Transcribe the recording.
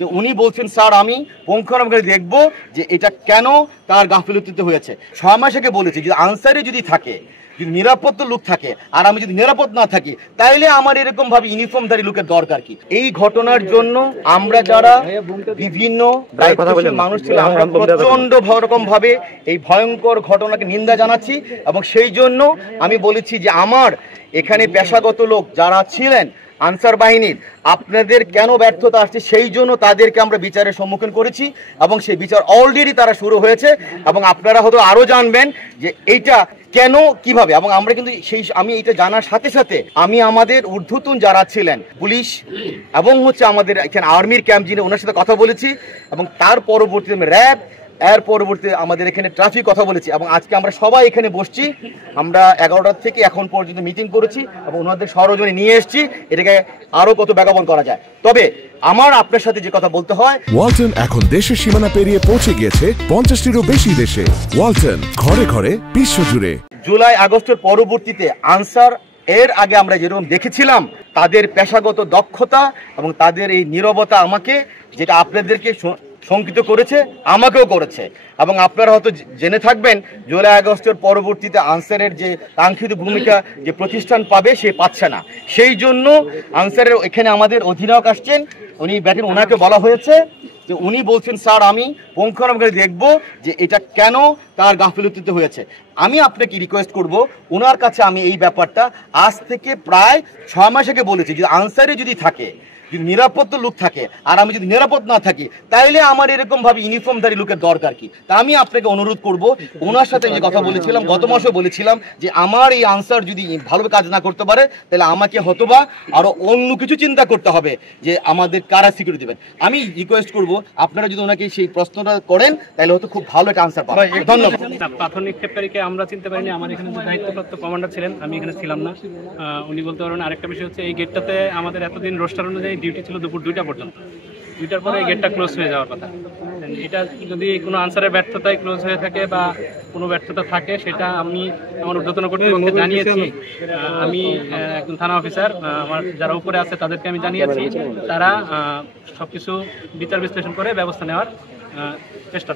তো উনি বলছেন স্যার আমি পুঙ্খানুপুঙ্খভাবে দেখব যে এটা কেন তার গাফিলতিতে হয়েছে। 6 মাস আগে বলেছি যে আনসারে যদি থাকে, যদি নিরাপদ লোক থাকে, আর আমি যদি নিরাপদ না থাকি, তাইলে আমার এরকম ভাবে ইউনিফর্মধারী লোকের দরকার কি? এই ঘটনার জন্য আমরা যারা বিভিন্ন দায়িত্বশীল মানুষ ছিল, আমরা প্রচন্ড রকম ভাবে এই ভয়ঙ্কর ঘটনাকে নিন্দা জানাচ্ছি। এবং সেই জন্য আমি বলেছি যে আমার এখানে পেশাগত লোক যারা ছিলেন আনসার বাহিনীর, আপনাদের কেন ব্যর্থতা আসছে সেই জন্য তাদেরকে আমরা বিচারের সম্মুখীন করেছি এবং সেই বিচার অলরেডি তারা শুরু হয়েছে। এবং আপনারা হয়তো আরও জানবেন যে এইটা কেন কিভাবে। এবং আমরা কিন্তু আমি এটা জানার সাথে সাথে আমি আমাদের ঊর্ধ্বতন যারা ছিলেন পুলিশ এবং আমাদের এখানে আর্মির ক্যাম্প যিনি, ওনার সাথে কথা বলেছি। এবং তার পরবর্তীতে র্যাব, এর পরবর্তীতে আমাদের এখানে ট্রাফিক কথা বলেছি। এবং আজকে আমরা সবাই এখানে বসছি, আমরা 11টা থেকে এখন পর্যন্ত মিটিং করেছি এবং ওনাদের সরজনে নিয়ে এসেছি এটাকে আরো কত বেগবান করা যায়। তবে আমার আপনার সাথে যে কথা বলতে হয়, ওয়ালটন এখন দেশের সীমানা পেরিয়ে পৌঁছে গিয়েছে 50টিরও বেশি দেশে। ওয়ালটন, ঘরে ঘরে বিশ্বজুড়ে। জুলাই আগস্টের পরবর্তীতে আনসার এর আগে আমরা যেরকম দেখেছিলাম তাদের পেশাগত দক্ষতা এবং তাদের এই নীরবতা আমাকে, যেটা আপনাদেরকে শঙ্কিত করেছে, আমাকেও করেছে। এবং আপনারা হয়তো জেনে থাকবেন জুলাই আগস্টের পরবর্তীতে আনসারের যে কাঙ্ক্ষিত ভূমিকা যে প্রতিষ্ঠান পাবে সে পাচ্ছে না। সেই জন্য আনসারের এখানে আমাদের অধিনায়ক আসছেন, উনি ব্যাটেন, ওনাকে বলা হয়েছে যে উনি বলছেন স্যার আমি পুঙ্খানুপুঙ্খভাবে দেখব যে এটা কেন তার গাফিলতিতে হয়েছে। আমি আপনাকে রিকোয়েস্ট করব, ওনার কাছে আমি এই ব্যাপারটা আজ থেকে প্রায় 6 মাস আগে বলেছি যে আনসারে যদি থাকে, যদি নিরাপদ লোক থাকে, আর আমি যদি নিরাপদ না থাকি, তাইলে আমার এরকম ভাবে ইউনিফর্মধারী লোকের দরকার কি? তা আমি আপনাকে অনুরোধ করব, ওনার সাথে যে কথা বলেছিলাম, গত মাসে বলেছিলাম যে আমার এই আনসার যদি ভালোভাবে কাজ না করতে পারে তাহলে আমাকে হয়তোবা আরো অন্য কিছু চিন্তা করতে হবে যে আমাদের কারা সিকিউরিটি দেবেন। আমি রিকোয়েস্ট করব আপনারা যদি ওনাকে সেই প্রশ্নটা করেন তাহলে হয়তো খুব ভালো একটা আনসার পাবেন। ধন্যবাদ। পাথর নিক্ষেপকারীকে আমরা চিনতে পারিনি, আমার এখানে যে দায়িত্বপ্রাপ্ত কমান্ডার ছিলেন, আমি এখানে ছিলাম না, উনি বলতে পারবেন। আরেকটা বিষয় হচ্ছে এই গেটটাতে আমাদের এতদিন রোস্টার অনুযায়ী ডিউটি ছিল দুপুর 2টা পর্যন্ত। 2টার পরে এই গেটটা ক্লোজ হয়ে যাওয়ার কথা। এটা যদি কোনো আনসারের ব্যর্থতায় ক্লোজ হয়ে থাকে বা কোনো ব্যর্থতা থাকে, সেটা আমি আমার ঊর্ধ্বতন কর্তৃপক্ষকে জানিয়েছি। আমি একজন থানা অফিসার, আমার যারা উপরে আছে তাদেরকে আমি জানিয়েছি। তারা সবকিছু বিচার বিশ্লেষণ করে ব্যবস্থা নেওয়ার চেষ্টা